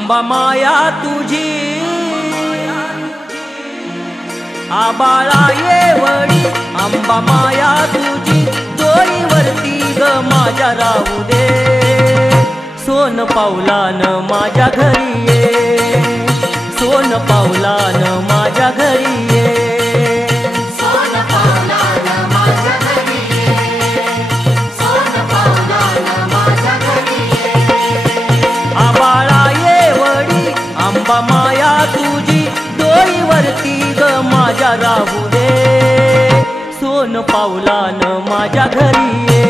आंबा माया तुझी आबाळा येवडी, आंबा माया तुझी डोईवरती ग माझ्या राहू दे। सोन पावलान माझ्या घरी ये, सोन पावलान माझ्या घरी ये, सोन पावलान माझ्या घरी ये, सोन पावलान माझ्या घरी ये। आबाळा येवडी आंबा माया तुझी डोईवरती ग माझ्या राहू दे। सोन पावलान माझ्या घरी ये,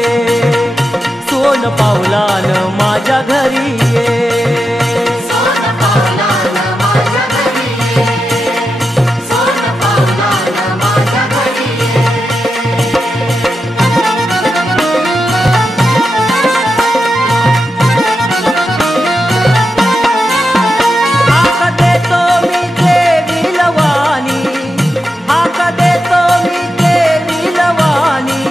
सोन पावलान माझ्या घरी ये, सोन पावलान माझ्या घरी ये, सोन पावलान माझ्या घरी ये। हाक देतो मी देवी लवानी, हाक देतो मी देवी लवानी,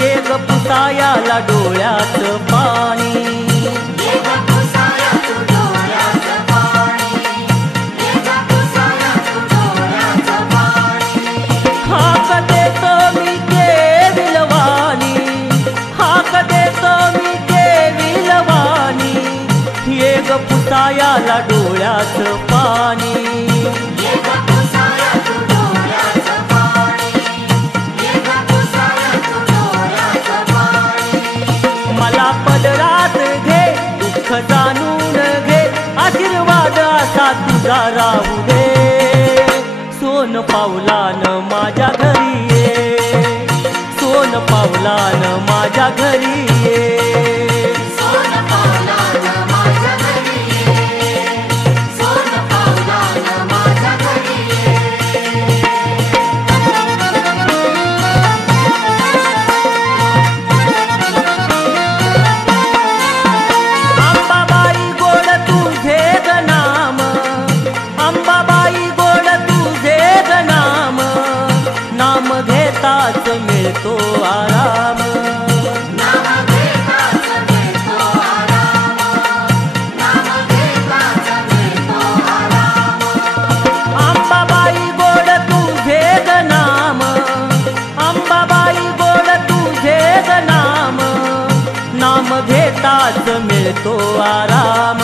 ये ग पुसायाला डोळ्याचं पाणी, ये ग पुसायाचं डोळ्याचं पाणी, ये ग पुसायाचं डोळ्याचं पाणी। हाक देतो मी देवी लवानी, हाक देतो मी देवी लवानी, ये ग पुसायाला डोळ्याचं पाणी, ये ग पुसायाचं डोळ्याचं पाणी, ये ग पुसायाचं डोळ्याचं पाणी। मला पदरात घे दुःख जाणून घे, आशीर्वाद असा तुझा राहू दे। सोन पावलान माझ्या घरी ये, सोन पावलान माझ्या घरी ये, सोन पावलान माझ्या घरी ये, सोन पावलान माझ्या घरी ये। अंबाबाई गोड तुझे ग नाम, अंबाबाई गोड तुझे ग नाम, नाम घेताच मिळतो आराम, नाम घेताच मिळतो आराम, नाम घेताच मिळतो आराम। अंबाबाई गोड तुझे ग नाम, अंबाबाई गोड तुझे ग नाम, नाम घेताच मिळतो आराम,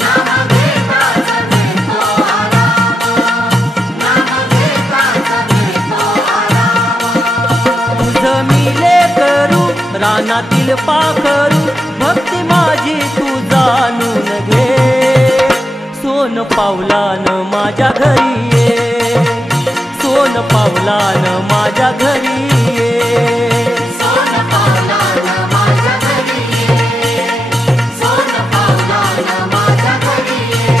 नाम घेताच मिळतो आराम, नाम घेताच मिळतो आराम। तुझ मी लेकरू रानातील पाखरू, भक्ती माझी तू जाणून घे। सोन पावलान माझ्या घरी ये, सोन पावलान माझ्या घरी ये, सोन पावलान माझ्या घरी ये, सोन पावलान माझ्या घरी ये।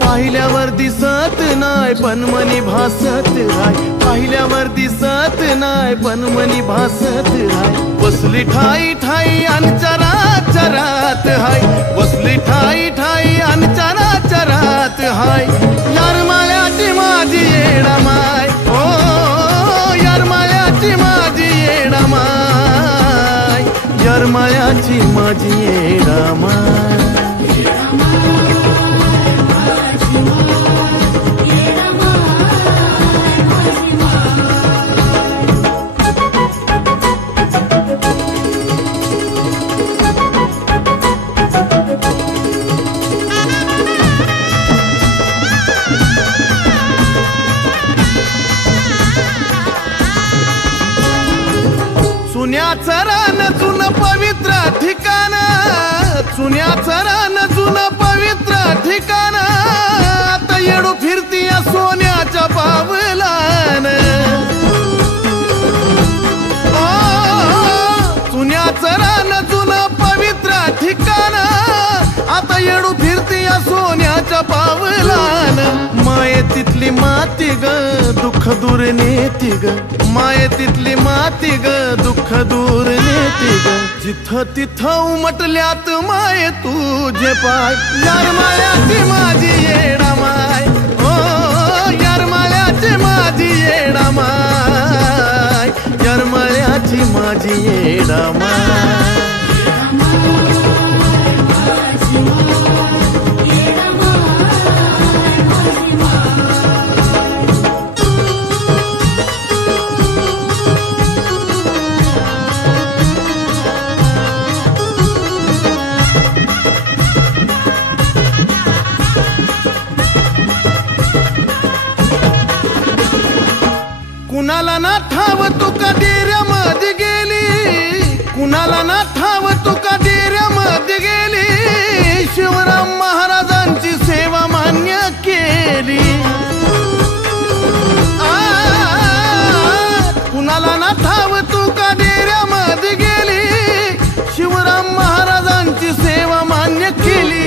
पाहिल्यावर दिसत नाय पण मनी भासत राय, पाहिल्यावर दिसत नाय पण मनी भासत राय. बसली ठाई ठाई अन चरात चरात हाय, बसली ठाई ठाई अन चरात चरात हाय. यार मायाची माझी येडा माय, ओ यार मायाची माझी येडा माय, यार मायाची माझी येडा माय. चुन्याचं रान जुन पवित्र ठिकाण, चुन्याचं रान जुन पवित्र ठिकाण. आता येडू फिरती या सोन्याच्या पावलान. चुन्याचं रान जुन पवित्र ठिकाण. आता येडू फिरती या सोन्याच्या पावलान. मायेतीतली माती ग दुःख दूर नेती ग, मायेतीतली माती ग दुःख दूर नेती ग. जिथं तिथं उमटल्यात माये तुझे पाय. यार मायाची माझी येडा माय, ओ यार मायाची माझी येडा माय, यार मायाची माझी येडा माय. कुणाला ना ठाव तू का डेऱ्यामध्ये गेली, कुणाला ना ठाव तू का डेऱ्यामध्ये गेली. शिवराम महाराजांची सेवा मान्य केली. कुणाला ना ठाव तू का डेऱ्यामध्ये गेली. शिवराम महाराजांची सेवा मान्य केली.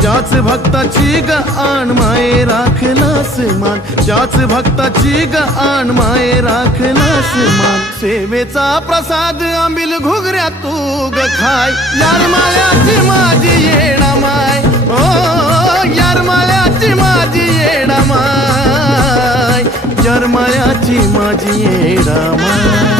ज्याच भक्ताची ग आण माये राखलास मान, ज्याच भक्ताची ग आण माये राखलास मान. सेवेचा प्रसाद आंबील घुगऱ्या तू ग खाय. यार मायाची माझी येडा माय, ओ यार मायाची माझी येडा माय, यार मायाची माझी येडा माय.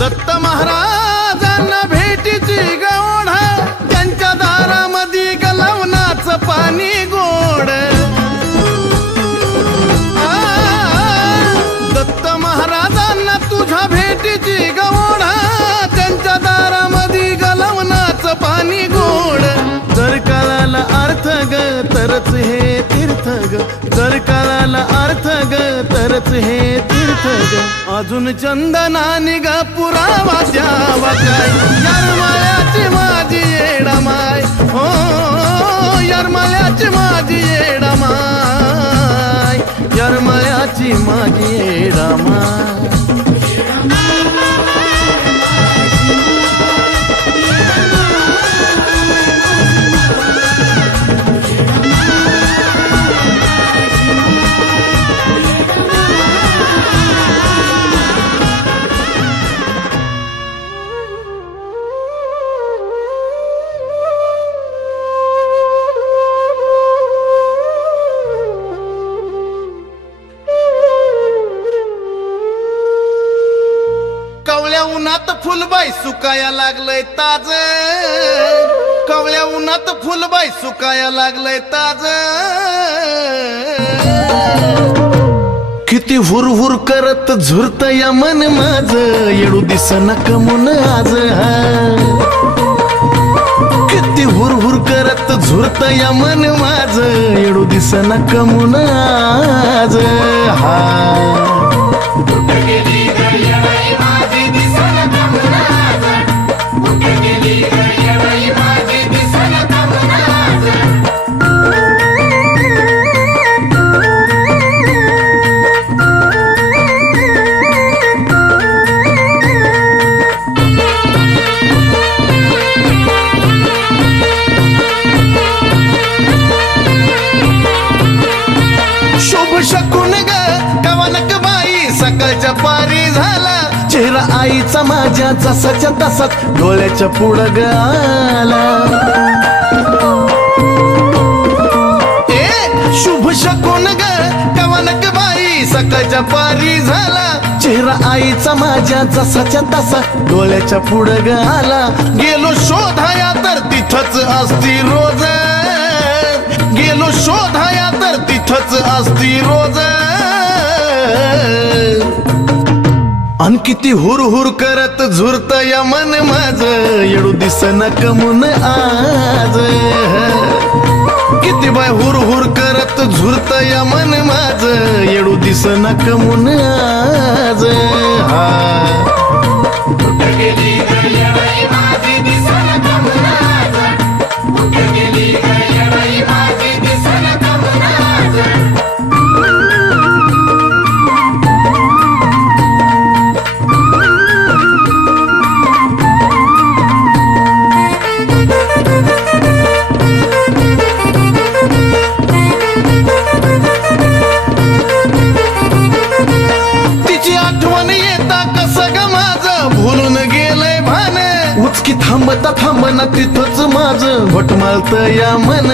दत्त महाराजांना भेटीची गौढ, त्यांच्या दारामध्ये गलवनाचं पाणी गोड. दत्त महाराजांना तुझ्या भेटीची गौढ, त्यांच्या दारामध्ये गलवनाचं पाणी गोड. जर कळाला अर्थ ग तरच हे तीर्थ ग, जर कळाला अर्थ ग तरच हे तीर्थ ग. अजून चंदनानी ग पुरावा द्यावा काय. यार मायाची माझी येडा माय, हो यार मायाची माझी येडा माय, यार मायाची माझी येडा माय. कवळ्या उन्हात फुलबाई सुकाया लागलंय ताज, कवळ्या उन्हात फुलबाई सुकाया लागलंय ताज. कि किती हुरहुर करत झुरत या मन माझ येडू दिसना कमून आज किती हुरहुर करत झुरत या मन माझ येडू दिसना कमून आज शुभ शकून ग कवनक बाई सकाळच्या पारी झाला चेहरा आईचा माझ्या जसाच्या तसाच डोळ्याच्या पुढं ग आला शुभ शकून ग कवनक बाई सकाळच्या पारी झाला चेहरा आईचा माझ्या जसाच्या तसा डोळ्याच्या पुढं ग आला गेलो शोधाया तर तिथंच असती रोज गेलो शोधाया तर तिथंच असती रोज अन किती हुरहुर करत झुरत या मन माझ येडू दिसना कमून आज किती बाय हुरहुर करत झुरत या मन माझ येडू दिसना कमून आज उचकी थांबता थांबना तिथंच माझं घोटमाळत या मन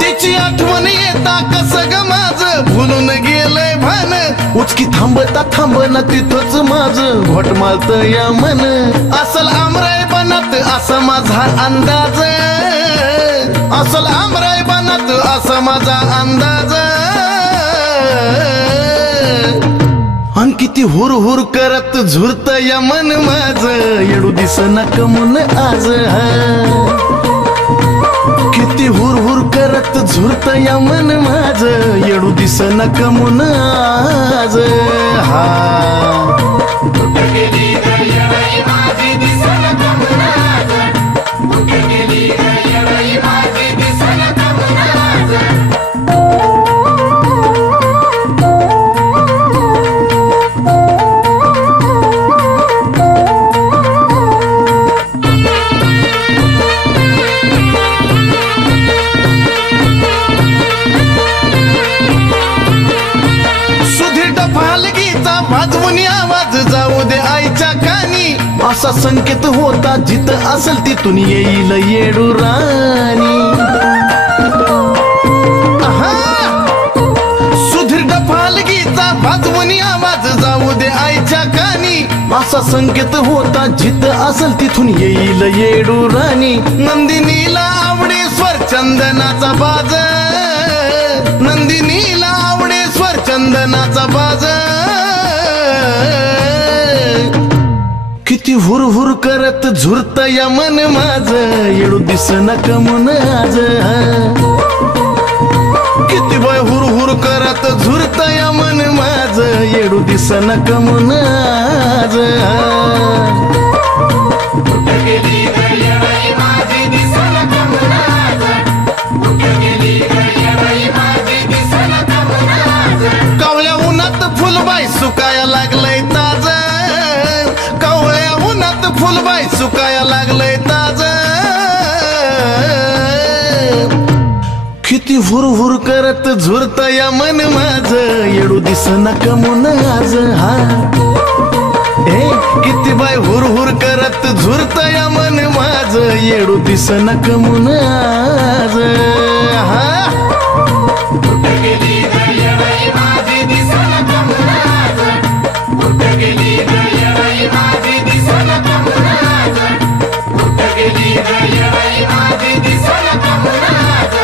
तिची आठवण येता कसं ग माझं भुलून गेलंय भान उचकी थांबता थांबना तिथंच माझं घोटमाळत या मन असल आमराय बनात असा माझा अंदाज असल आमराय बनात असा माझा अंदाज अन किती हुरहुर करत झुरत या मन माझ येडू दिसना कमून आज किती हुरहुर करत झुरत या मन माझ येडू दिसना कमून आज वाजवून आवाज जाऊ दे आईच्या कानी असा संकेत होता जिथं असेल तिथून येईल येडू राणी सुधीर डफालगीचा वाजवून आवाज जाऊ दे आईच्या कानी असा संकेत होता जिथं असेल तिथून येईल येडू राणी नंदिनीला आवडे स्वर चंदनाचा बाज नंदिनीला आवडे स्वर चंदनाचा बाज किती हुरहुर करत झुरत या मन माझ येडू दिसना कमून आज किती बाय हुरहुर करत झुरत या मन माझ येडू दिसना कमून आज कावळ्या उन्हात फुलबाई सुकाया लागलंय ताज कावळ्या उन्हात फुलबाई सुकाया लागलंय ताज किती हुरहुर करत झुरत या मन माझ येडू दिसना कमून आज किती बाय हुरहुर करत झुरत या मन माझ येडू दिसना कमून आज गेली गयबाई माझी दिसना कमून आज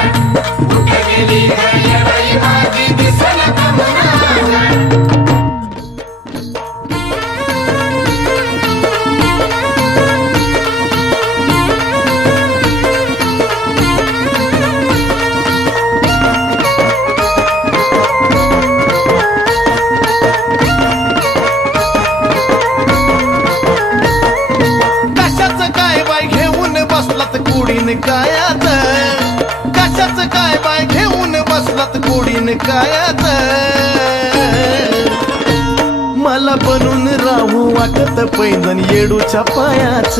कोडीन कायाच मला बनून राहू वाटत पैंजण येडूच्या पायाच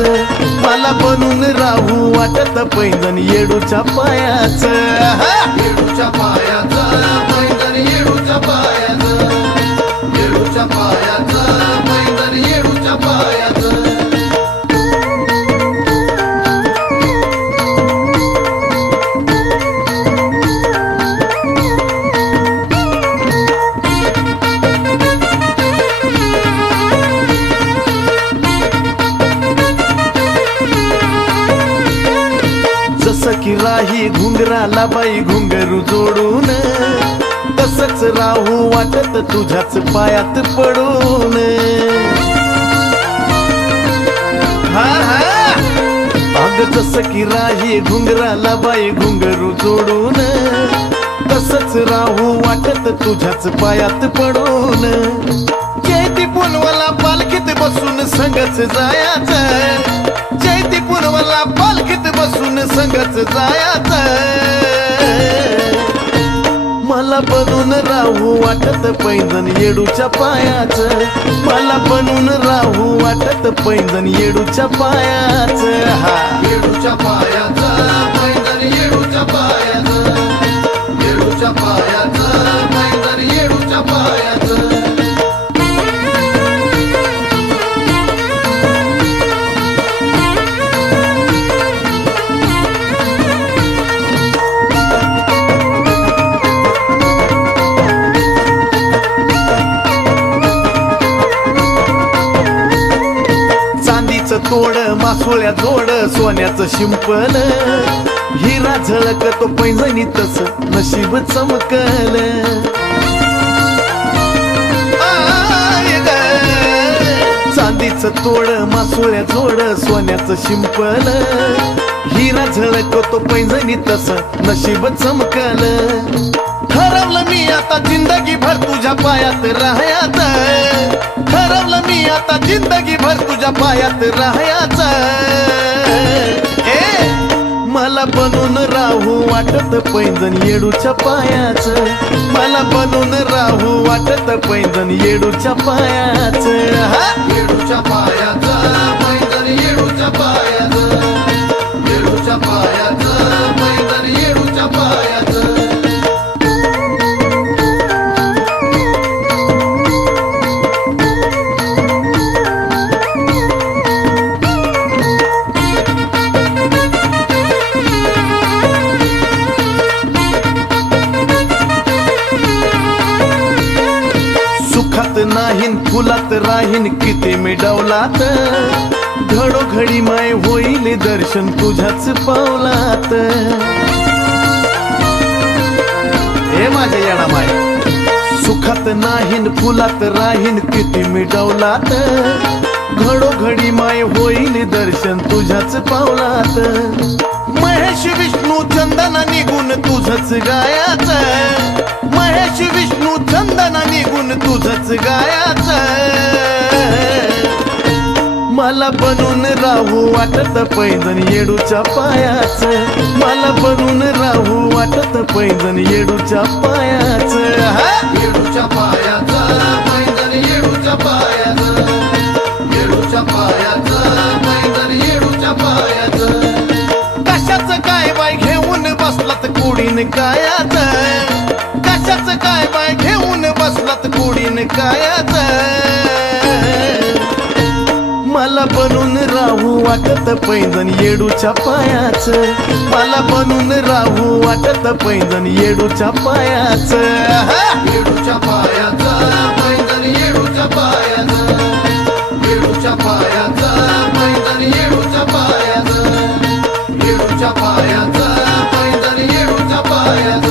मला बनून राहू वाटत पैंजण येडूच्या पायाच येडूच्या पायाच पैंजण येडूच्या पायाच येडूच्या पायाच पैंजण येडूच्या पायाच की राही घुंगराला बाई घुंगरू जोडून तसंच राहू वाटत तुझ्याच पायात पडून हा हा अग जसं की राही घुंगराला बाई घुंगरू जोडून तसंच राहू वाटत तुझ्याच पायात पडून जयती पुनवला पालखीत बसून संगच जायाचं जयती पुनवला पालखीत बसून संगच जायाचं मला बनून राहू वाटत पैंजण येडूच्या पायाच मला बनून राहू वाटत पैंजण येडूच्या पायाच हा येडूच्या पायाच पैंजण येडूच्या पायाच येडूच्या पायाच पैंजण येडूच्या पायाच तोड मासोळ्या जोड सोन्याचं शिंपल हिरा झळक तो पैंजणी तस नशीब चमकल चांदीचं तोड मासोळ्या जोड सोन्याचं शिंपल हिरा झळक तो पैंजणी तस नशीब चमकल ठरवलं मी आता जिंदगी भर तुझ्या पायात राहायचं ठरवलं मी आता जिंदगी भर तुझ्या पायात राहायचं मला बनून राहू वाटत पैंजण येडूच्या पायाच मला बनून राहू वाटत पैंजण येडूच्या पायाच येडूच्या पायाच पैंजण येडूच्या पायाच येडूच्या पायाच पैंजण येडूच्या पायाच नाहीन फुलात राहीन किती मी डवलात घडोघडी माय होईल दर्शन तुझ्याच पावलात हे माझ्या येणा माय सुखात नाहीन फुलात राहीन किती मी डवलात घडोघडी माय होईल दर्शन तुझ्याच पावलात महेश विष्णू चंदना निघून तुझंच गायाचं महेश विष्णू चंदना निघून तुझंच गायाचं मला बनून राहू वाटत पैंजण येडूच्या पायाच मला बनून राहू वाटत पैंजण येडूच्या पायाच येडूच्या पायाच पैंजण येडूच्या पायाच येडूच्या पायाच पैंजण येडूच्या पायाच कशाच काय बाय घेऊन बसलात कोडीन कायाच कशाच काय बाय घेऊन बसलात कोडीन कायाच मला बनून राहू वाटत पैंजण येडूच्या पायाच मला बनून राहू वाटत पैंजण येडूच्या पायाच येडूच्या पायाच पैंजण येडूच्या पायाच येडूच्या पायाच पैंजण येडूच्या पायाच येडूच्या पायाच पैंजण येडूच्या पायाच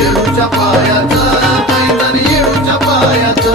येडूच्या पायाच पैंजण येडूच्या पायाच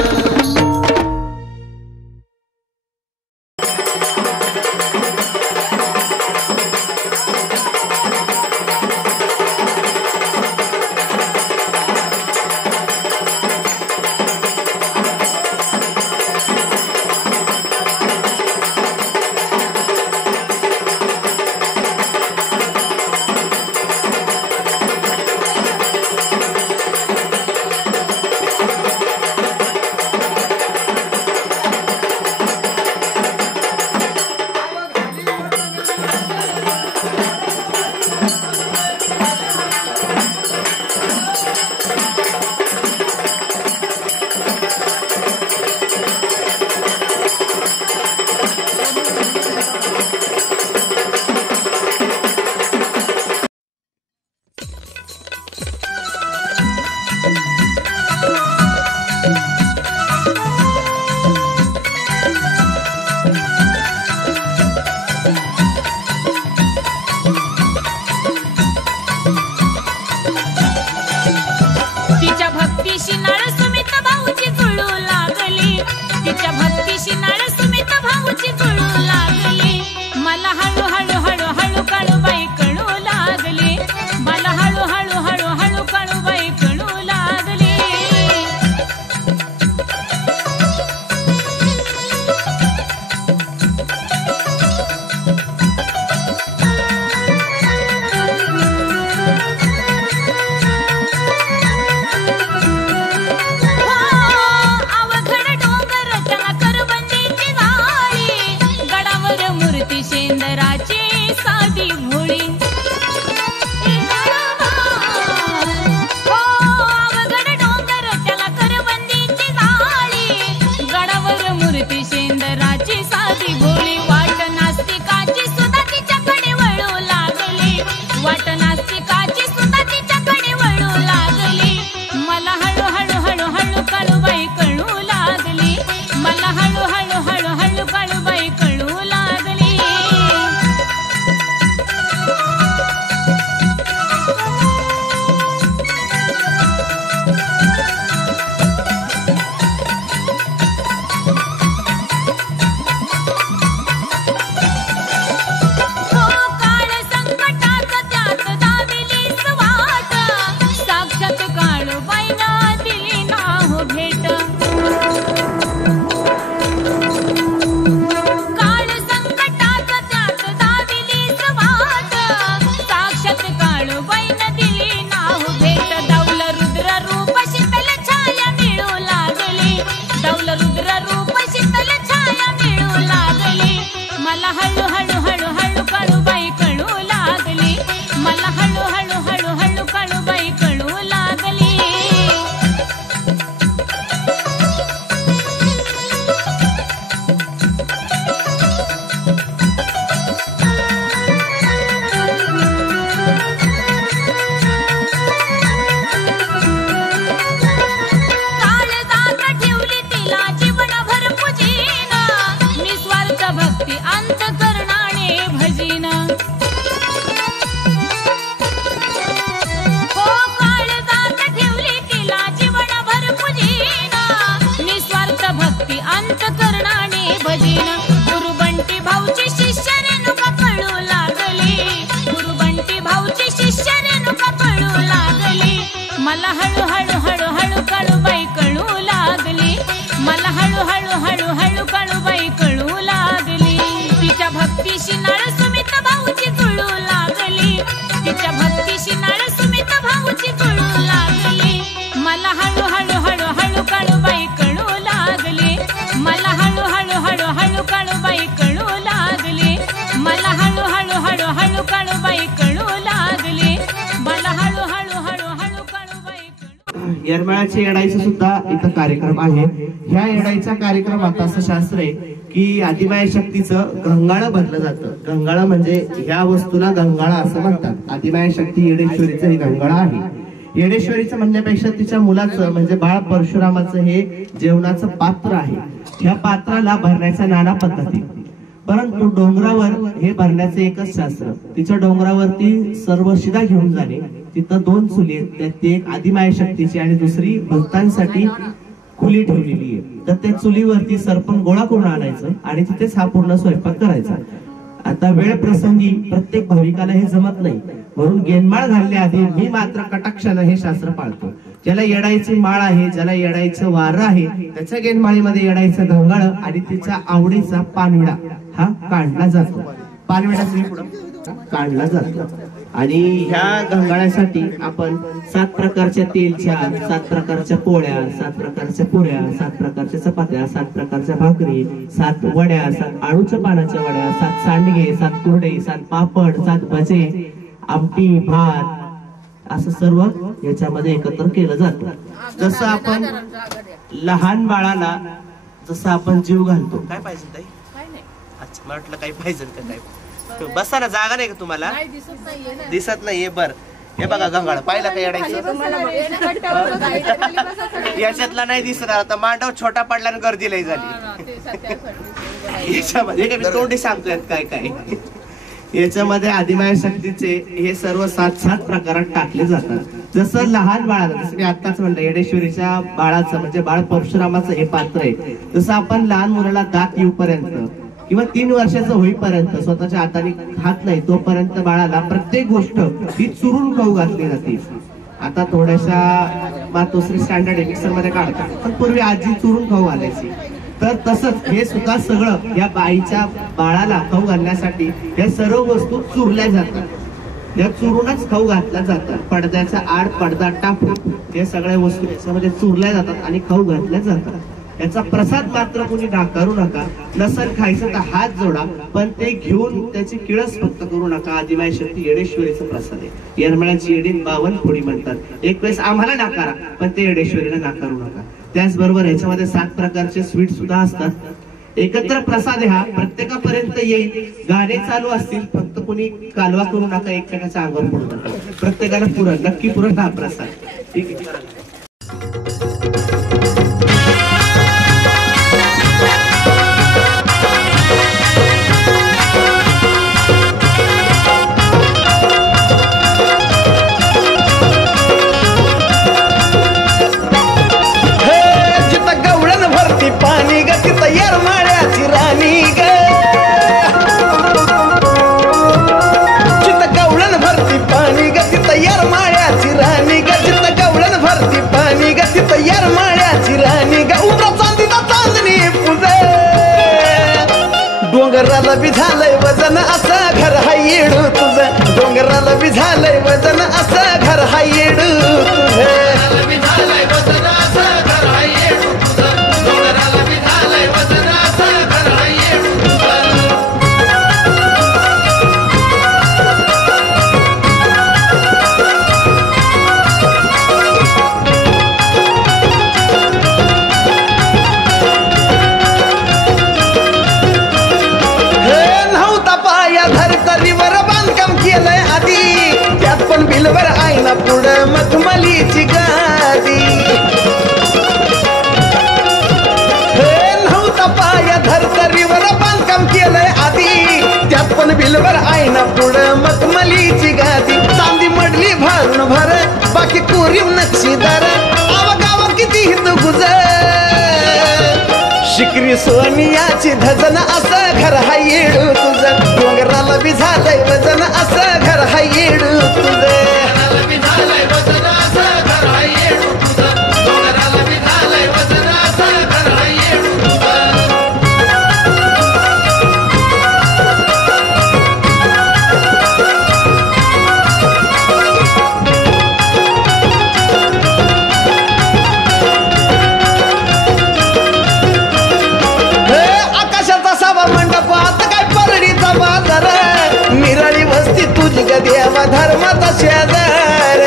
केला जीवनभर पूजीना निस्वार्थ भक्ती अंतकरणाने भजीना हो काळजात ठेवली केला जीवनभर पूजीना निस्वार्थ भक्ती अंतकरणाने भजीना गुरुबंटी भाऊची शिष्य रेणुका कळू लागली गुरुबंटी भाऊची शिष्य रेणुका कळू लागली मला हळू हळू हळू हळू कळूबाई कळू लागली मला हळू हळू हळू हळू कळूबाई कळू लागली तिच्या भक्तीशी नाळ सुमित भाऊची जुळू लागली तिच्या भक्तीशी नाळ सुमित भाऊची जुळू लागली मला हळू हळू हळू हळू कळूबाई कळू लागली मला हळू हळू हळू हळू कळूबाई कळू लागली मला हळू हळू हळू हळू कळूबाई कळू लागली मला हळू हळू हळू हळू कळूबाई येरमाळ्याच्या येडाईचा सुद्धा इथं कार्यक्रम आहे. ह्या येडाईचा कार्यक्रमात असं शास्त्र आहे की आदिमाय शक्तीचं गंगाळ भरलं जातं. गंगाळ म्हणजे ह्या वस्तूला गंगाळा असं म्हणतात. आदिमाय शक्ती येडेश्वरीचं हे गंगाळ आहे. येडेश्वरीचं म्हणण्यापेक्षा तिच्या मुलाचं म्हणजे बाळ परशुरामाचं हे जेवणाचं पात्र आहे. ह्या पात्राला भरण्याच्या नाना पद्धती परंतु डोंगरावर हे भरण्याचे एकच शास्त्र. तिच्या डोंगरावरती सर्व शिदा घेऊन जाणे. तिथं 2 चुली आहेत त्यात एक आदिमाय शक्तीची आणि दुसरी भक्तांसाठी खुली ठेवलेली आहे. तर त्या चुलीवरती सरपण गोळा करून आणायचं आणि तिथेच हा पूर्ण स्वयंपाक करायचा. आता वेळ प्रसंगी प्रत्येक भाविकाला हे जमत नाही म्हणून गेनमाळ घालण्याआधी मी मात्र कटाक्षानं हे शास्त्र पाळतो. ज्याला येडाईची माळ आहे ज्याला येडाईचं वार आहे त्याच्या गेनमाळीमध्ये येडाईचं गंगाळ आणि तिचा आवडीचा पानविडा हा काढला जातो. पानविडा काढला जातो आणि ह्या गंगाळ्यासाठी आपण 7 प्रकारच्या तेलच्या 7 प्रकारच्या पोळ्या 7 प्रकारच्या पुऱ्या 7 प्रकारच्या चपात्या 7 प्रकारच्या भाकरी 7 वड्या 7 आळूच्या पानाच्या वड्या 7 सांडगे 7 कुरडे 7 पापड 7 भजे आमटी भात असं सर्व याच्यामध्ये एकत्र केलं जातं. जसं आपण लहान बाळाला जसं आपण जीव घालतो. काय पाहिजे ताई? अच्छा म्हटलं काही पाहिजे का काय? बसा ना जागा नाही का तुम्हाला? दिसत नाहीये. बर हे बघा गंगाळ पाहिलं का येडायचं याच्यातला नाही दिसणार. आता मांडव छोटा पडला आणि गर्दी लई झाली याच्यामध्ये काय मी तोंडी सांगतोय काय काय. याच्यामध्ये आदिमाय शक्तीचे हे सर्व 7 प्रकारात टाकले जातात. जसं लहान बाळाला जसं मी आताच म्हणलं येडेश्वरीच्या बाळाचं म्हणजे बाळ परशुरामाचं हे पात्र आहे. जसं आपण लहान मुलाला दात येऊपर्यंत किंवा 3 वर्षाचं होईपर्यंत स्वतःच्या हाताने खात नाही तोपर्यंत बाळाला प्रत्येक गोष्ट ही चुरून खाऊ घातली जाते. आता थोड्याशा मातोश्री स्टँडर्ड मिक्सर मध्ये काढतात पण पूर्वी आजी चुरून खाऊ घालायची. तर तसंच हे सुद्धा सगळं या बाईच्या बाळाला खाऊ घालण्यासाठी या सर्व वस्तू चुरल्या जातात. या चुरूनच खाऊ घातल्या जातात. पडद्याचा आड पडदा टाकून हे सगळ्या वस्तू याच्यामध्ये चुरल्या जातात आणि खाऊ घातल्या जातात. याचा प्रसाद मात्र कोणी नाकारू नका. नसल खायचं तर हात जोडा पण ते घेऊन त्याची किळस फक्त करू नका. आदिमाय शक्ती येडेश्वरीचा प्रसाद आहे. येरमाळ्याची येडी 52 खोडी म्हणतात. एक वेळेस आम्हाला नाकारा पण ते येडेश्वरीला नाकारू नका. त्याचबरोबर याच्यामध्ये 7 प्रकारचे स्वीट सुद्धा असतात. एकत्र प्रसाद हा प्रत्येकापर्यंत येईल. गाणे चालू असतील फक्त कोणी कालवा करू नका. एकमेकाच्या अंगावर पडू नका. प्रत्येकाला पुरण नक्की पुरण हा प्रसाद. ठीक आहे. पाणी ग तिथं येरमाळ्याची राणी ग जिथं गवळण भरती पाणी ग तिथं येरमाळ्याची राणी ग जिथं गवळण भरती पाणी ग तिथं येरमाळ्याची राणी ग उमरा चांदीला चांदणी पुजे डोंगराला बी झालंय वजन असं घर हाय येडू तुझं डोंगराला बी झालंय वजन असं घर हाय येडू तुझं बी झालंय वजन असं घर हाय येडू केलंय आधी त्यात पण बिलवर आईना पुढं मखमलीची गादी साक्षीदार गाव किती हिंद गुजर शिकरी सोनियाची धजन असं घर हा येडू तुझं डोंगराला बी झालंय वजन असं घर हा येडू तुझं मिरळी वस्ती तुझी ग देवा धर्माचा शेजार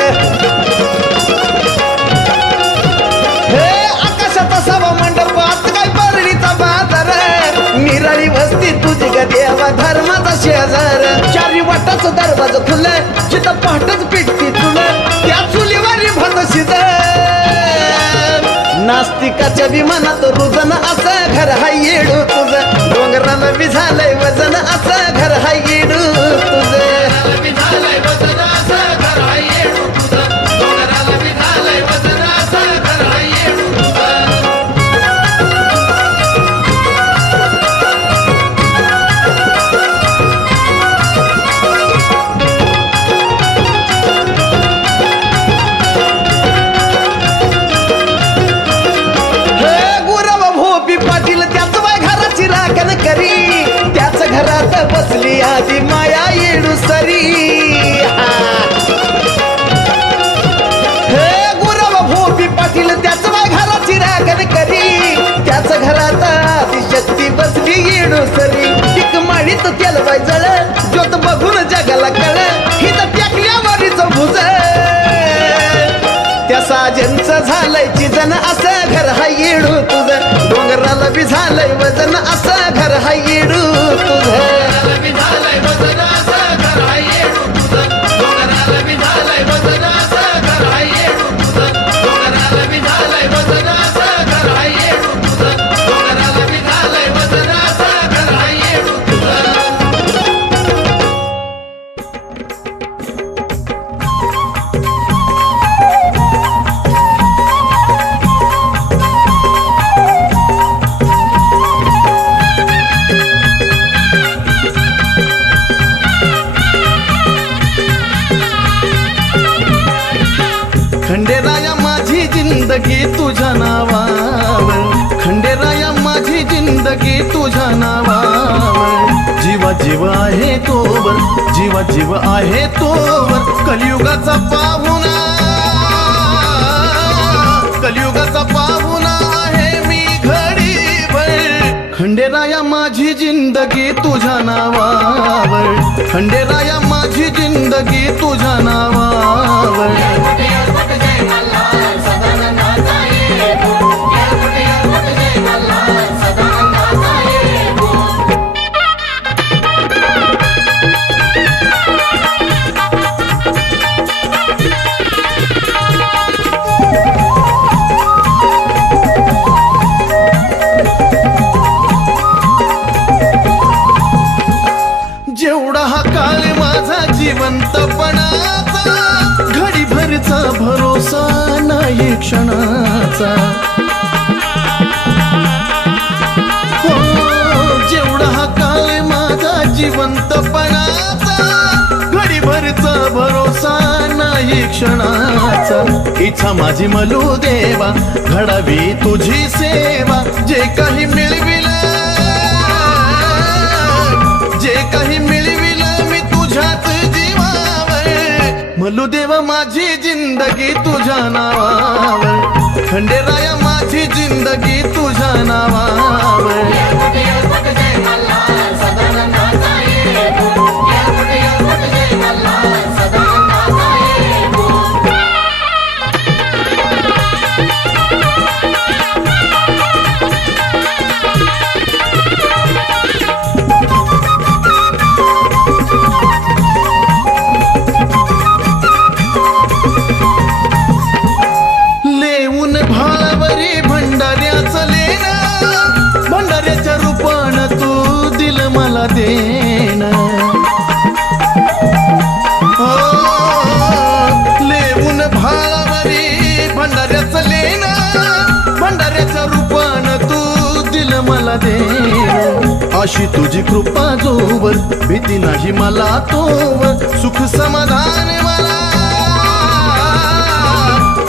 हे आकाशाचा सभा मंडपात काय परळीचा बाजार मिरळी वस्ती तुझी ग देवा धर्माचा शेजार चारी वाटाचं दरवाज खुलं जिथं पहाटच पिटती तुलं त्या चुलीवारी भात शिज नास्तिकाच्या विमानात रुजन असं घर हा येडू तुझं डोंगराला बी झालंय वजन असं घर हा येडू तुझं त्याच घरात बसली आधी माया येडू सरी हे गुरव भोपी पाटील त्याच घराची राखण करी त्याच घरात आधी शक्ती बसली येडू सरी एक माळीत तेल बाय जळ ज्योत बघून जगाला कळ ही तर टाकल्यावरीच भुज त्या साजनचं झालंय चिजन असं घर हा येडू तुझं डोंगराला बी झालंय वजन असं घर हा येडू तुझं खंडेराया माझी जिंदगी तुझ्या नावावर खंडेराया माझी जिंदगी तुझ्या नावावर जीवा जीव आहे तोवर जीवा जीव आहे तोवर कलियुगाचा पाहुणा आहे मी घडीभर खंडेराया माझी जिंदगी तुझ्या नावावर खंडेराया माझी जिंदगी तुझ्या नावावर जेवढा हा काळ माझा जिवंतपणाचा घडीभरचा भरोसा नाही क्षणाचा हो जेवढा हा काळ माझा जिवंतपणाचा घडीभरचा भरोसा नाही क्षणाचा इच्छा माझी मलू देवा घडावी तुझी सेवा जे काही मिळविलं जे काही मिळविलं मी तुझ्याच जीवावर मलू देवा माझी जिंदगी तुझ्या नावावर खंडेराया माझी जिंदगी तुझ्या नावावर लेऊन भाळावरी भंडाऱ्याचं देण अशी तुझी कृपा जोवर भीती नाही मला तोवर सुख समाधान मला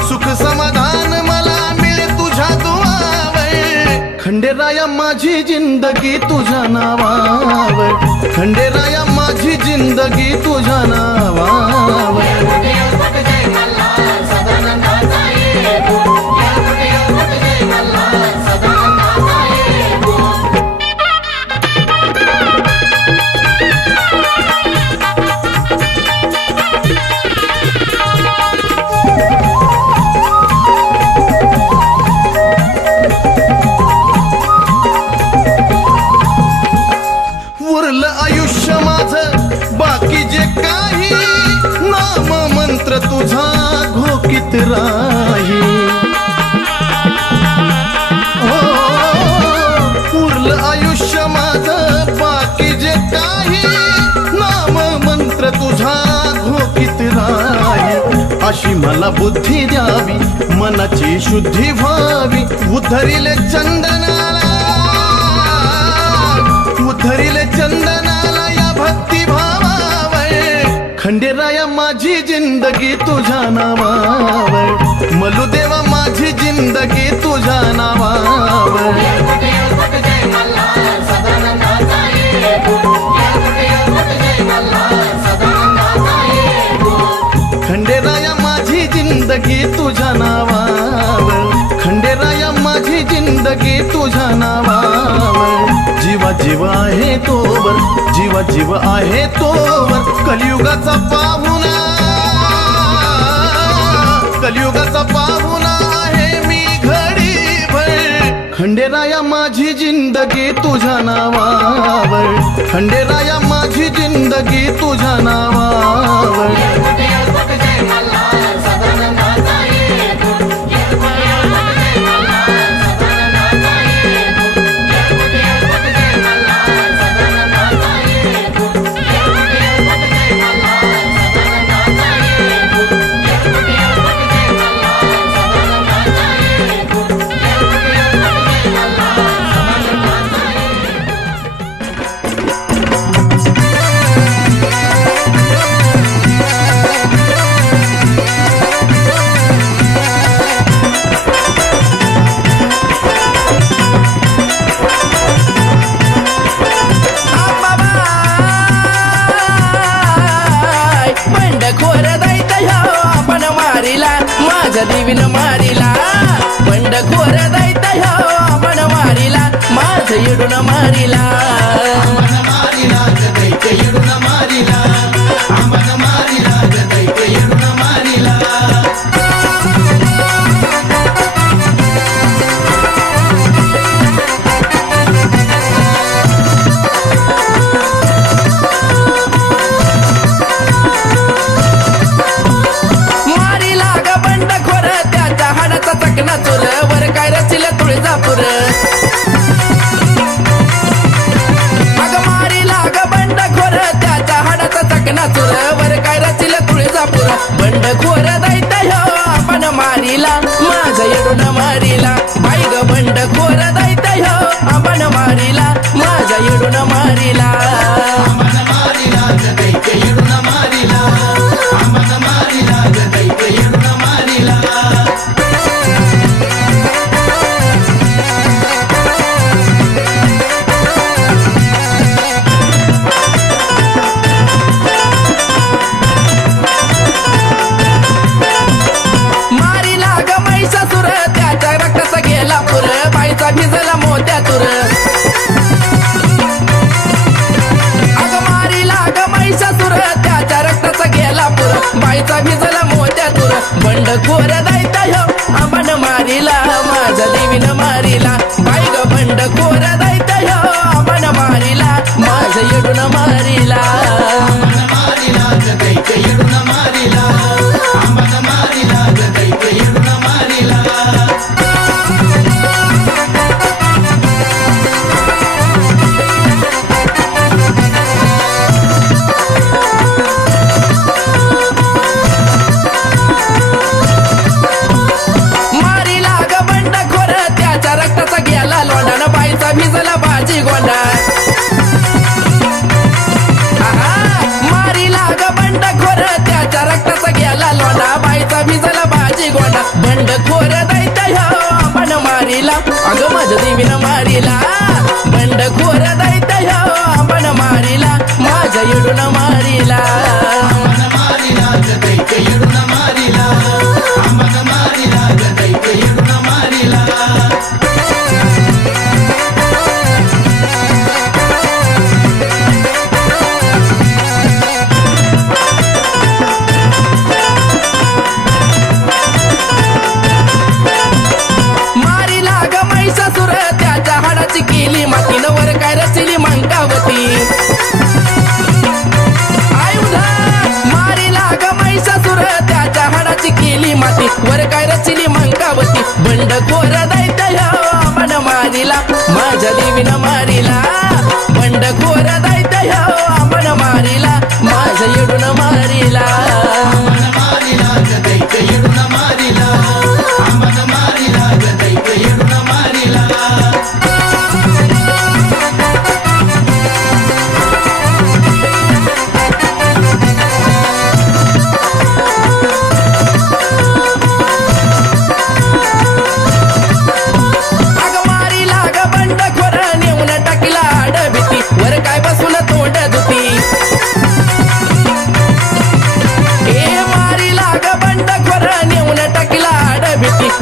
सुख समाधान मला मिळे तुझ्या दुआवर खंडेराया माझी जिंदगी तुझ्या नावावर खंडेराया माझी जिंदगी तुझ्या नावावर तुझा घोकीत राही हो उरलं आयुष्य माझं बाकी जे काही नाम मंत्र तुझा घोकीत राही अशी मला बुद्धी द्यावी मनाची शुद्धी व्हावी उद्धरिले चंदनाला या भक्ती खंडेराया माझी जिंदगी तुझ्या नावावर मलुदेवा माझी जिंदगी तुझ्या नावावर खंडेराया माझी जिंदगी तुझ्या नावावर खंडेराया माझी जिंदगी तुझ्या नावावर जीवा जीव आहे तोवर जीवा जीव आहे तोवर कलियुगाचा पाहुणा आहे मी घडीभर खंडेराया माझी जिंदगी तुझ्या नावावर खंडेराया माझी जिंदगी तुझ्या नावावर देवीन मारिला बंडखोर दैत्य ह्यो आपण मारिला माझ येडून मारिला दैत्य येडून मारिला आपण मारिला दैत्य येडून मारिला वर काय रचिल तुळजापूर मग मारी लाग बंडखोर त्याच्या हाडाचा चकना चुर वर काय रचिल तुळजापूर बंडखोर दैत्य ह्यो आपण मारिला माझा येडून मारिला बाई ग बंडखोर दैत्य ह्यो आपण मारिला माझा येडून मारिला दैत्य येडून मारिला आपण मारिला दैत्य येडून मारिला भिजला मोत्या तुर मारिला बंडखोर दैत्य ह्यो आंबन मारिला माझ्या येडून मारिला केली मातीन वर काय रचली मंकावती आयुधा मारिला ग महिषासुर त्याच्या हाडाची केली माती वर काय रचली मंकावती बंडखोर दैत्य ह्यो आंबन मारिला माझ्या देवीनं मारिला बंडखोर दैत्य ह्यो आंबन मारिला माझ्या येडून मारिला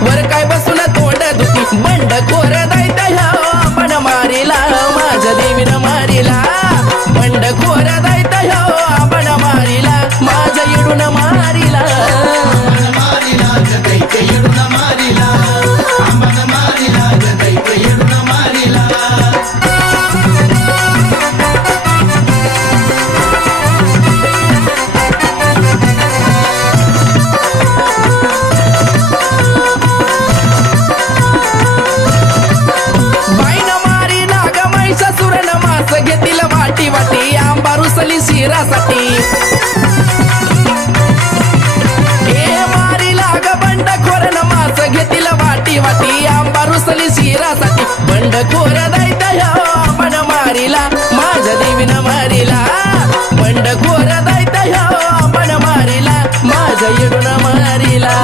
वर काय बसून तोंड धुती बंडखोर दैत्य ह्यो आंबन मारिला माझ्या देवीनं मारिला बंडखोर दैत्य ह्यो आंबन मारिला माझ्या येडून मारिला रुसली शिरासाठी ए मारिला ग बंडखोर मास घेतील वाटी वाटी आंबा रुसली शिरासाठी बंडखोर दैत्य ह्यो आंबन मारिला माझ्या देवीनं मारिला बंडखोर दैत्य ह्यो आंबन मारिला माझ्या येडून मारिला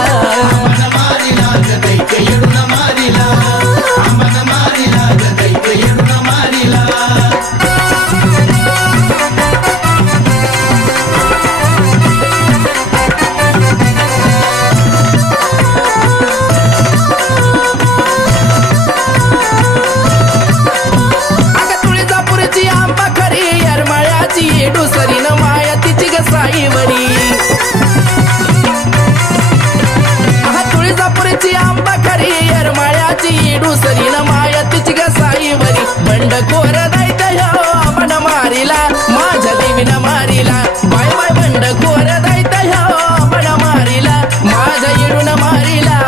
बंडखोर दैत्य ह्यो आंबन मारिला माझ्या देवीनं मारिला बाय बाय बंडखोर दैत्य ह्यो आंबन मारिला माझ्या येडून मारिला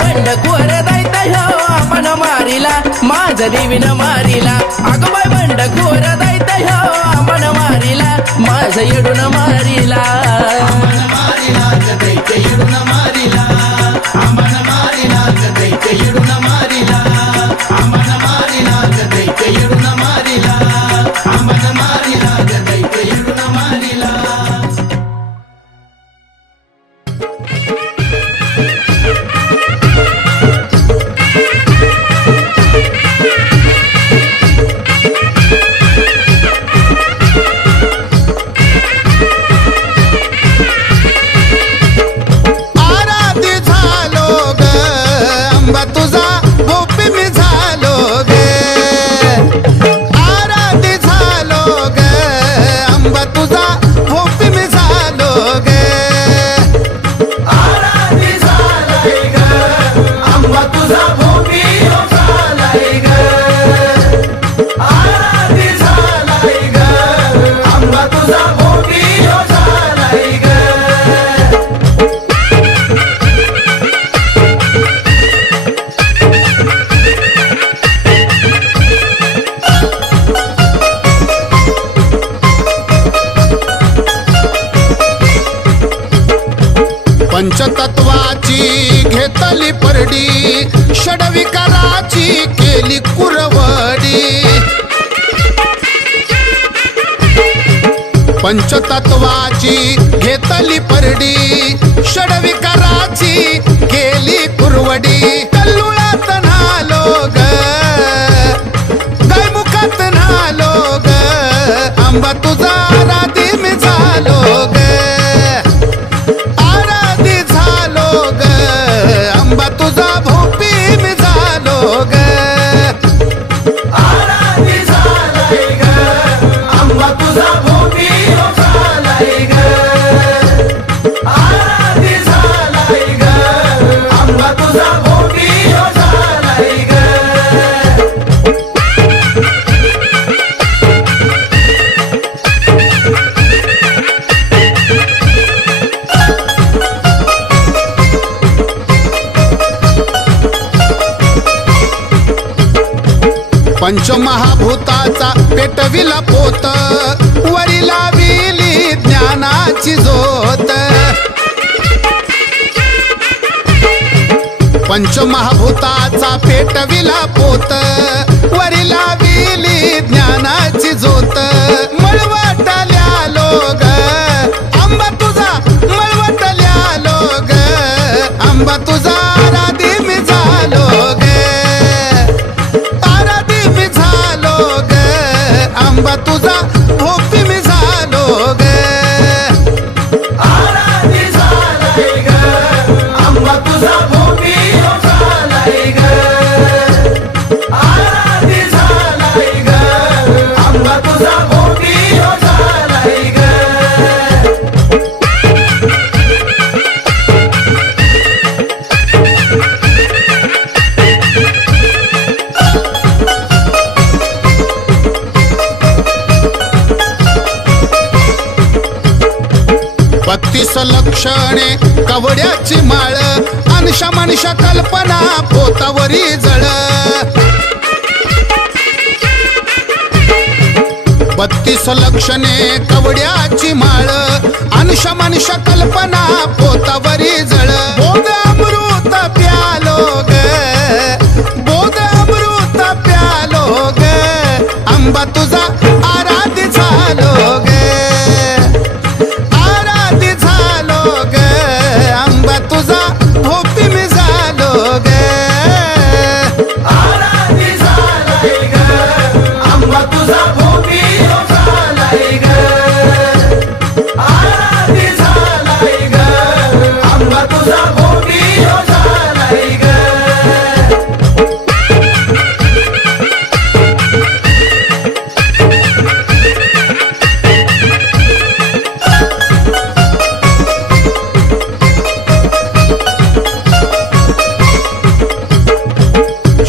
बंडखोर दैत्य ह्यो आंबन मारिला माझ्या देवीनं मारिला अगं बाय बंडखोर दैत्य ह्यो आंबन मारिला माझ्या येडून मारिला पंचतत्वाची घेतली परडी षडविकाराची केली कुरवडी पंचतत्वाची घेतली परडी, षडविकाराची केली कुरवडी. कल्लुळात नालो ग, गायमुखात नालो ग, आंबा तुझा आराधी मी झालो ग, आराधी झालो ग, आंबा तुझा भोपी मी झालो ग, आराधी झालाय ग, आंबा तुझा भोपी हो झालाय ग, आराधी झालाय ग, आंबा तुझा भोपी हो झालाय ग. पंचमहाभूताचा पेटविला पोत, वरी लाविली ज्ञानाची ज्योत. पंचमहाभूताचा पेटविला पोत, वरी लाविली ज्ञानाची ज्योत. मळवटल्या लोग आंबा तुझा, मळवटल्या लोग आंबा तुझा आराधी मी झालो ग, आराधी मी झालो ग, आंबा तुझा भोपी मी झालो ग, आराधी झालाय ग, आंबा तुझा भोपी हो झालाय ग, आराधी झालाय ग, आंबा तुझा भोपी हो झालाय ग. बत्तीस लक्षणे कवड्याची माळ, अंशा मनशा कल्पना पोतावरी जळ. बत्तीस लक्षणे कवड्याची माळ, अंशा मनशा कल्पना पोतावरी जळ. बोध अमृत प्यालो ग, बोध अमृत प्यालो ग, आंबा तुझा आराधी झालो ग, आराधी झालो ग, आंबा तुझा भोपी मी झालो ग, आराधी झालाय ग, आंबा तुझा भोपी हो झालाय ग, आराधी झालाय ग, आंबा तुझा भोपी हो झालाय ग.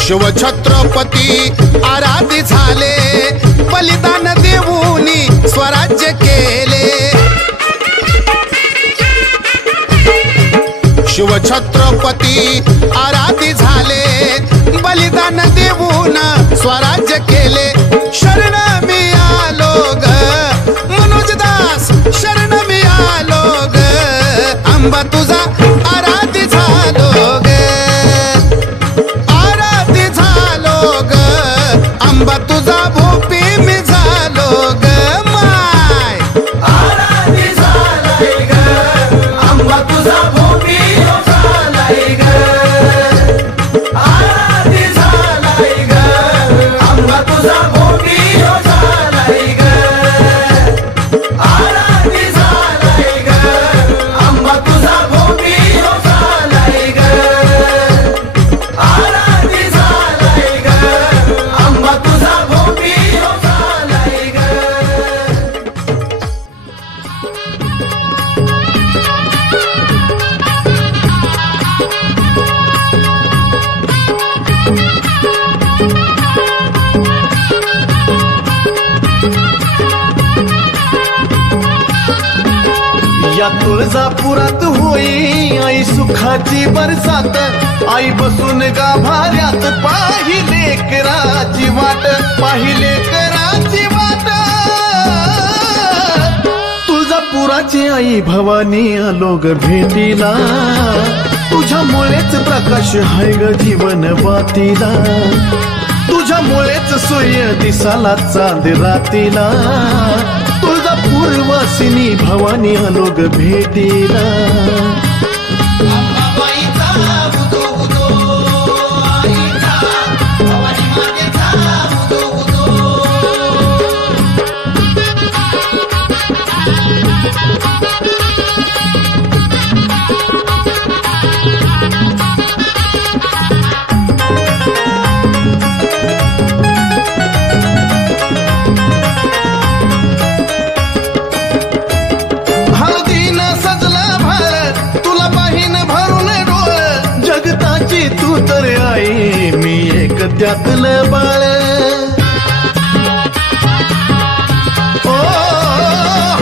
शिवछत्रपती आराधी झाले, बलिदान देऊनी स्वराज्य केले. शिवछत्रपती आराधी झाले, बलिदान देऊन स्वराज्य केले. शरण मी आलो ग, मनोजदास शरण मी आलो ग, आंबा तुझा आराधी झालो ग, आराधी झालो ग, आंबा तुझा भोपी मी झालो ग, माय आराधी झालाय ग, आंबा तुझा भोपी हो झालाय ग, आराधी झालाय ग, आंबा तुझा भोपी हो झालाय ग, आराधी झालाय ग, आंबा तुझा भोपी हो झालाय ग, आराधी झालाय ग, आंबा तुझा भोपी हो झालाय ग. या तुळजापुरात होई आई सुखाची बरसात, आई बसून गाभाऱ्यात पाहिले कराची वाट, पाहिले कराची वाट. तुळजापुराची आई भवानी आलो ग भेटीला, तुझ्यामुळेच प्रकाश हाय ग जीवन वातीला, तुझ्यामुळेच सूर्य दिसाला चांद रातीला. तुळजापूर वासिनी भवानी आलो ग भेटीला अंबाबाईचा उदो उदो आईचा भवानी मातेचा उदो उदो तू तर आई मी एक त्यातलं बाळ ओ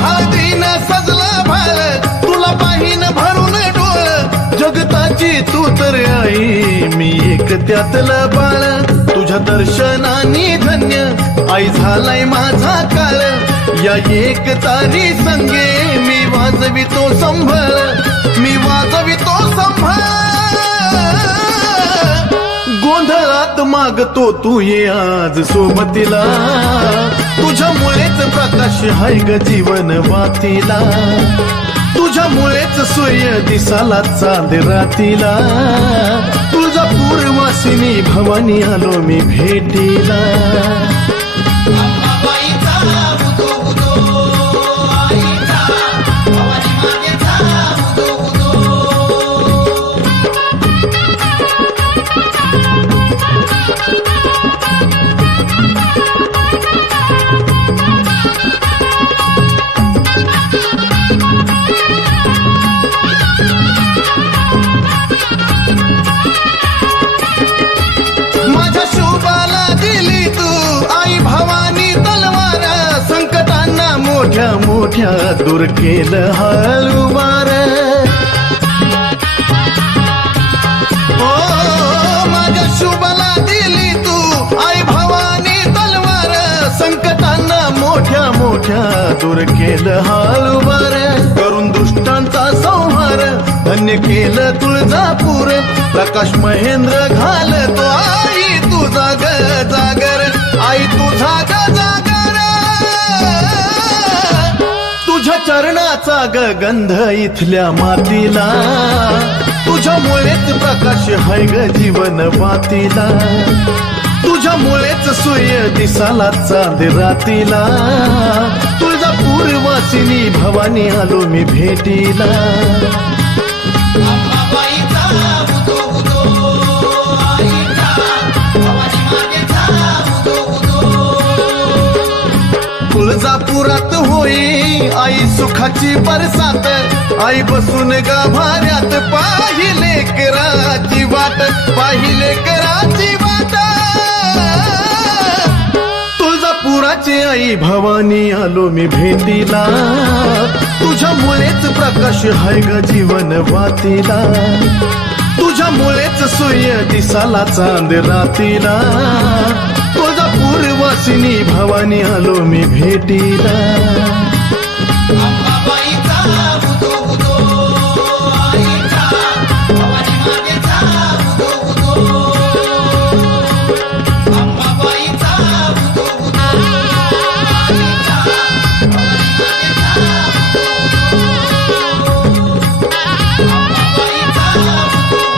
हळदीनं सजला भाळ तुला पाहिन भरून डोळ जगताची तू तर आई मी एक त्यातलं बाळ तुझ्या दर्शनाने धन्य आई झालाय माझा काळ या एक तारी संगे मी वाजवितो संभळ मी वाजवितो संभळ गोंधळात मागतो तू ये आज सोबतीला तुझ्यामुळेच प्रकाश हाय ग जीवन वातीला तुझ्यामुळेच सूर्य दिसाला चांद रातीला तुळजापूर वासिनी भवानी आलो मी भेटीला अंबाबाईचा उदो उदो आईचा भवानी मातेचा उदो उदो माझ्या शोभाला दिली तू आई भवानी तलवार संकटांना मोठ्या मोठ्या दूर केलं हळूवार ओ माझ्या शुभाला दिली तू आई भवानी तलवार संकटांना मोठ्या मोठ्या दूर केलं हळूवार करून दुष्टांचा संहार धन्य केलं तुळजापूर प्रकाश महेंद्र घालतो आई तुझा ग जागर आई तुझा ग जागर तुझ्या चरणाचा ग गंध इथल्या मातीला तुझ्यामुळेच प्रकाश हाय ग जीवन वातीला तुझ्यामुळेच सूर्य दिसाला चांद रातीला तुळजापूर वासिनी भवानी आलो मी भेटीला अंबाबाईचा उदो उदो आईचा भवानी मातेचा उदो उदो तुळजापुरात होई आई सुखाची बरसात आई बसून गाभाऱ्यात पाहिले कराची वाट पाहिले कराची वाट तुळजापुराची आई भवानी आलो मी भेटीला तुझ्यामुळेच प्रकाश हाय ग जीवन वातीला तुझ्यामुळेच सूर्य दिसाला चांद रातीला तुळजापूर वासिनी भवानी आलो मी भेटीला अंबाबाईचा उदो उदो आईचा भवानी मातेचा उदो उदो अंबाबाईचा उदो उदो आईचा भवानी मातेचा अंबाबाईचा उदो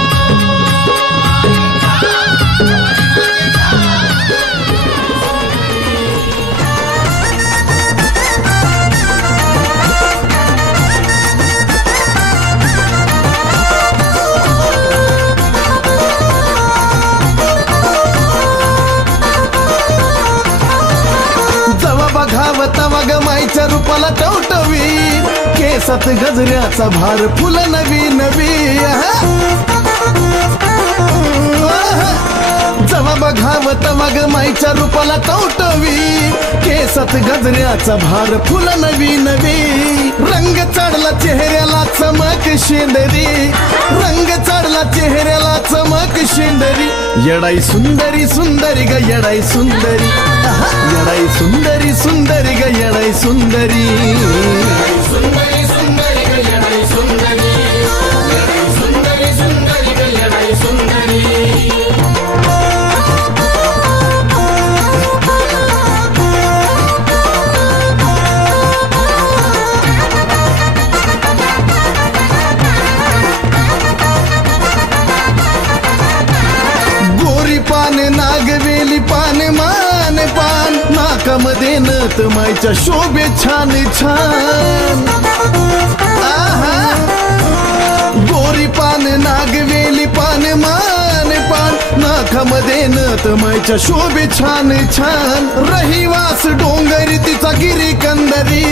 तवा ग माईच्या रूपाला टवटवी केसात गजऱ्याचा भार फुल नवी नवी जवा बघाव तवा ग माईच्या रूपाला टवटवी केसात गजऱ्याचा भार फुल नवी नवी रंग चढला चेहऱ्याला चमक शेंदरी रंग चढला चेहऱ्याला चमक शेंदरी येडाई सुंदरी सुंदरी ग येडाई सुंदरी येडाई सुंदरी सुंदरी ग येडाई सुंदरी सुंदरी सुंदरी ग येडाई सुंदरी येडाई सुंदरी सुंदरी ग येडाई सुंदरी मध्ये नथ मायच्या शोभे छान छान आहा गोरी पान नागवेली पान मान पान नाकामध्ये नथ मायच्या शोभे छान छान रहिवास डोंगरी तिचा गिरी कंदरी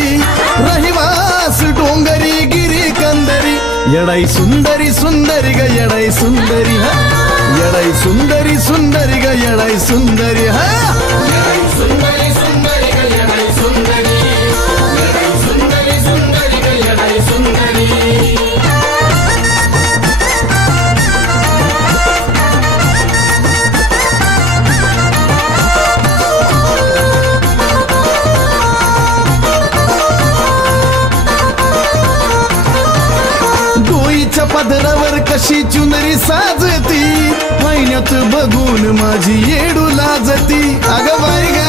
रहिवास डोंगरी गिरी कंदरी येडाई सुंदरी सुंदरी ग येडाई सुंदरी हा येडाई सुंदरी सुंदरी ग येडाई सुंदरी हा सुंदरी सुंदरी ग येडाई सुंदरी येडाई सुंदरी सुंदरी ग येडाई सुंदरी डोईच्या पदरावर कशी चुनरी साजती महिन्यात बघून माझी येडू लाजती अगं बाई ग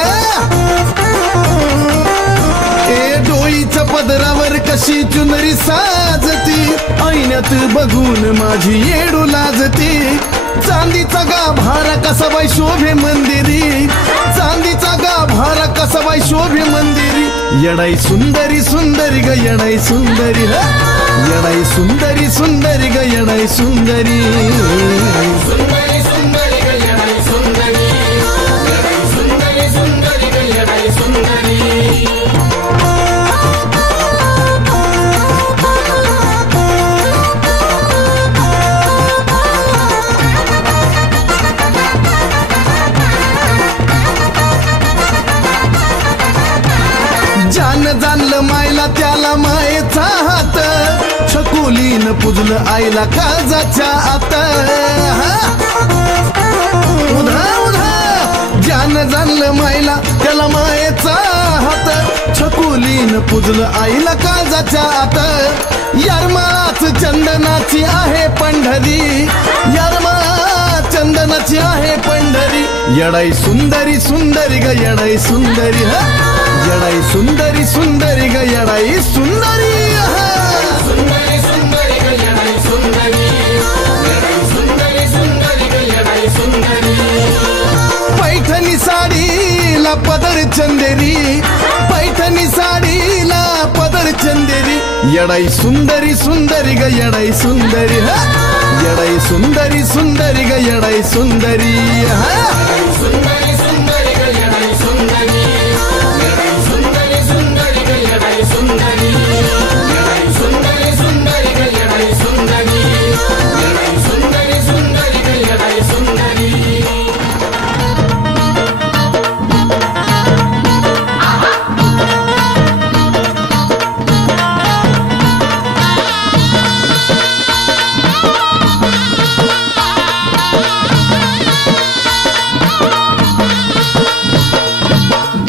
ए डोईच्या पदरावर कशी चुनरी साजती महिन्यात बघून माझी येडू लाजती चांदीचा गाभारा कसा बाई शोभे मंदिरी चांदीचा गाभारा कसा बाई शोभे मंदिरी येडाई सुंदरी सुंदरी ग येडाई सुंदरी हा येडाई सुंदरी सुंदरी ग येडाई सुंदरी सुंदरी सुंदरी ग येडाई सुंदरी येडाई सुंदरी सुंदरी ग येडाई सुंदरी जान जाणलं मायला त्याला मायेचा हात छकुलीन पुजलं आईला काळजाच्या आत उधा उधा जान जाणलं मायला त्याला मायेचा हात छकुलीन पुजलं आईला काळजाच्या आत यारमाच चंदनाची आहे पंढरी यारमा चंदनाची आहे पंढरी येडाई सुंदरी सुंदरी ग येडाई सुंदरी हा येडाई सुंदरी सुंदरी ग येडाई सुंदरी सुंदरी सुंदरी ग येडाई सुंदरी येडाई सुंदरी सुंदरी ग येडाई सुंदरी पैठणी साडीला पदर चंदेरी पैठणी साडीला पदर चंदेरी येडाई सुंदरी सुंदरी ग येडाई सुंदरी हा येडाई सुंदरी सुंदरी ग येडाई सुंदरी हा सुंदरी सुंदरी ग येडाई सुंदरी येडाई सुंदरी सुंदरी ग येडाई सुंदरी येडाई सुंदरी सुंदरी ग येडाई सुंदरी येडाई सुंदरी सुंदरी ग येडाई सुंदरी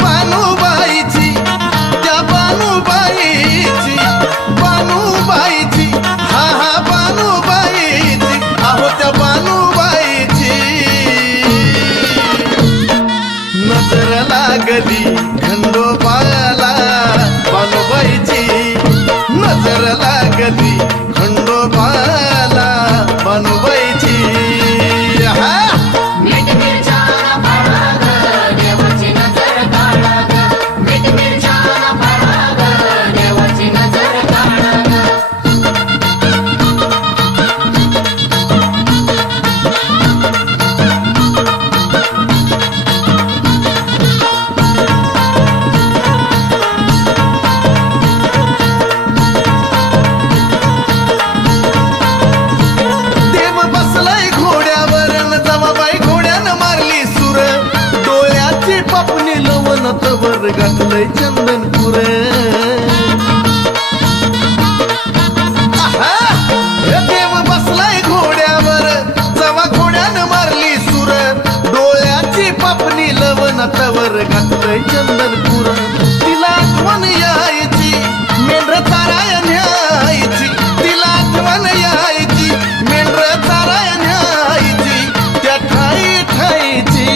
बानूबाईची त्या बानूबाईची बानूबाईची हा हा बानूबाईची आहो त्या बानूबाईची नजर लागली खंडोबाला बानूबाईची नजर लागली खंडोबाला बानूबाईची हा मीठ मिरच्याला पाडा ग देवाची नजर काढा ग मीठ मिरच्याला पाडा ग देवाची नजर काढा ग देव बसलाय घोड्यावर न जमाबाई घोड्यानं मारली सुर डोळ्याची पापणी लवणत वर घातलंय चंदनपुर आहा! हे देव बसलाय घोड्यावर जवा घोड्यानं मारली सुर डोळ्याची पापणी लवणत वर घातलंय चंदनपुर तिला आठवण यायची मेंढर ताराय न्यायची तिला आठवण यायची मेंढर ताराय न्यायची त्या ठाई ठाईची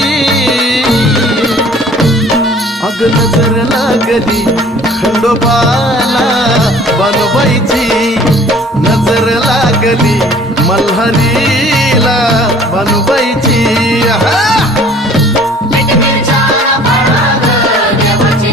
अग नजर लागली खंडोबाला बानूबाईची नजर लागली मल्हारीला बानूबाईची हा मीठ मिरच्याला पाडा ग देवाची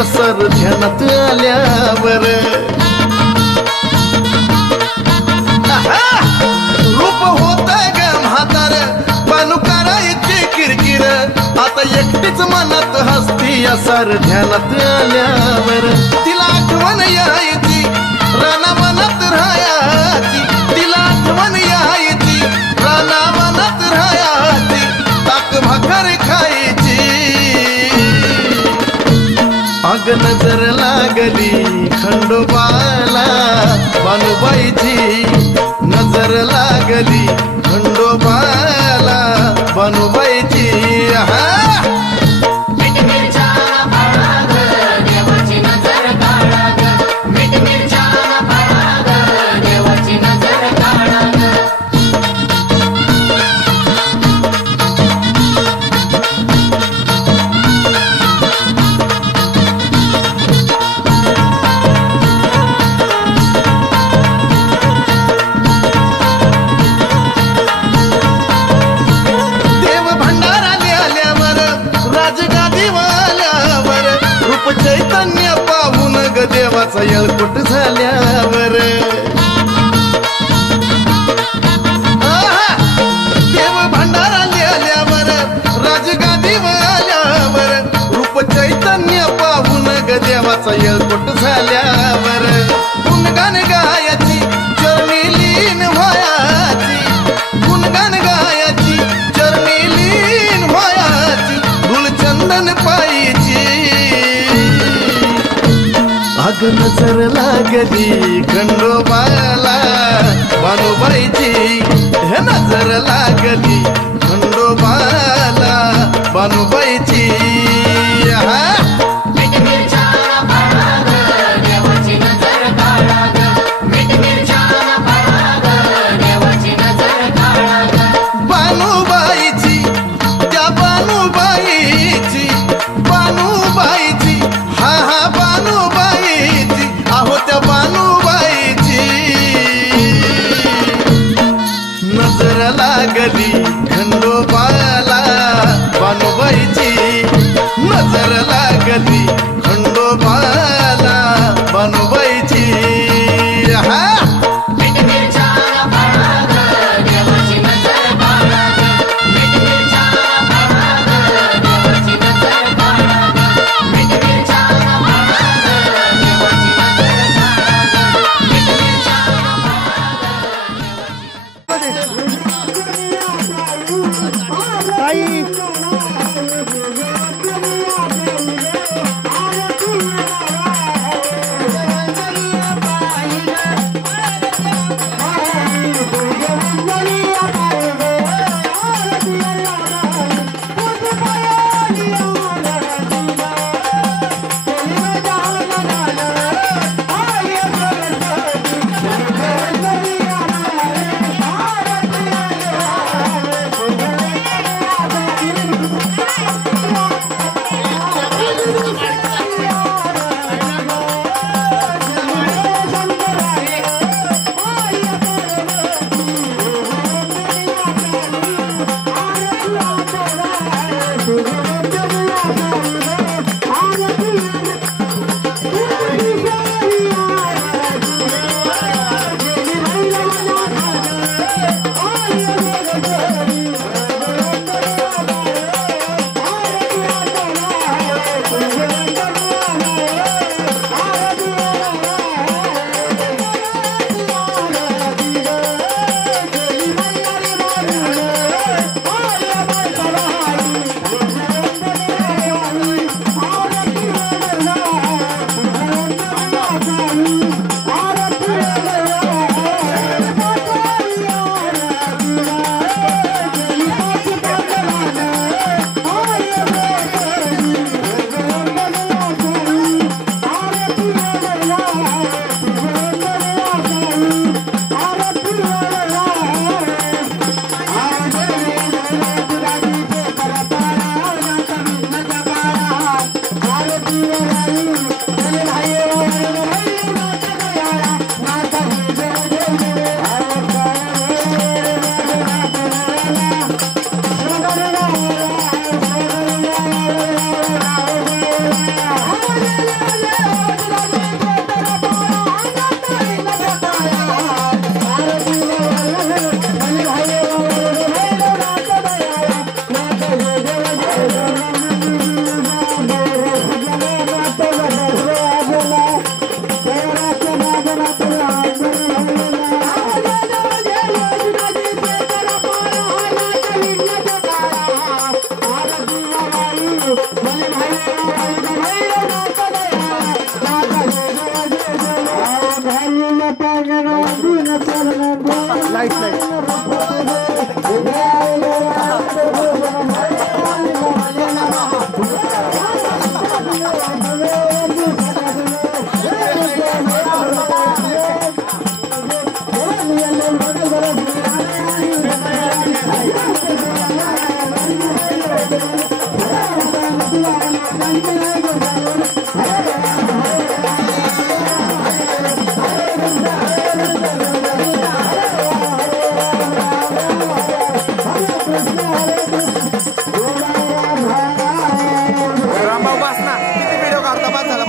असर ध्यानात आल्यावर रूप होत ग म्हातार बानू करायची किरकिर आता एकटीच मनात हसती असर ध्यानात आल्यावर तिला आठवण यायची राना मनात राहायची तिला आठवण यायची राना मनात राहायची ताक भाकर खायची अग नजर लागली खंडोबाला बानूबाईची नजर लागली खंडोबाला बानूबाईची मीठ मिरच्या फळा ग देवाची नजर काढा ग मीठ मिरच्या फळा ग देवाची नजर काढा ग चैतन्य पाहून ग देवाचा येळकोट झाल्यावर देव भंडाराले आल्यावर राजगादीवर आल्यावर रूप चैतन्य पाहून ग देवाचा येळकोट झाल्यावर गुणगान गायाची चरणी लीन व्हायाची गुणगान गायाची चरणी लीन व्हायाची धूळचंदन पायीची अग नजर लागली खंडोबाला बानूबाईची हे नजर लागली खंडोबाला बानूबाईची मीठ मिरच्या फळा ग देवाची नजर काढा ग मीठ मिरच्या फळा ग देवाची नजर काढा ग बानूबाईची त्या बानूबाईची बानूबाईची हा हा बानूबाईची आहो त्या बानूबाईची नजर लागली खंडोबाला बानूबाईची नजर लागली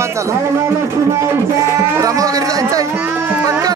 समाज झाला. रामभाऊ